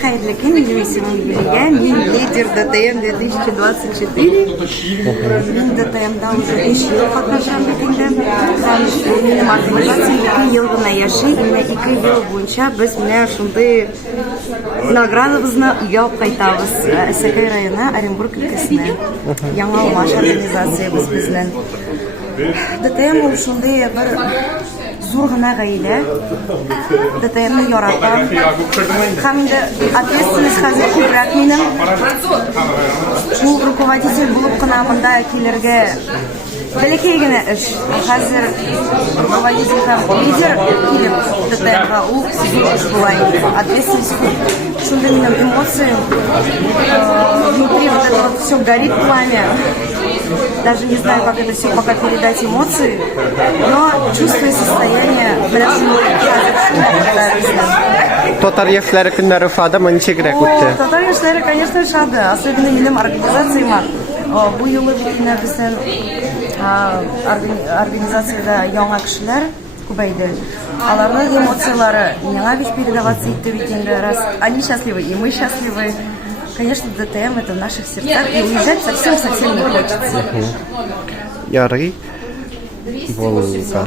Хайрлы көн, юбилейный юбилей. Мин лидер ДТМ 2024. Мин ДТМда уже 5 ел катнашам бекенде. Минем организациям 2 ел гына яши. Именно 2 ел буенча без менә шундый наградабызны өйгә алып кайтабыз. Әсәкәй районы, Оренбург өлкәсенә. Яңа алмаш организациябыз безнең. ДТМ ул шундый бер зур гына гаилә. ДТМны яратам. Һәм инде ответственность хәзер күбрәк минем. Шул руководитель булып кына монда килергә бәләкәй генә эш. Хәзер руководитель һәм лидер килеп ДТМга ул зур эш була инде. Ответственность күп. Шундый минем эмоциям. Внутри вот это вот все горит пламя. Даже не знаю, как это все пока передать эмоции, но чувство и состояние Татар яшьләре көннәре Уфада ничек үтте? Татар яшьләре, конечно, шады. Особенно минем организациям. Бу юлы безнең организациядә яңа кешеләр күбәйде. Аларның эмоциялары миңа бик передаваться итте бит инде раз. Они счастливы, и мы счастливы. Конечно, ДТМ это в наших сердцах, и уезжать совсем-совсем не хочется. Ярый. Волга.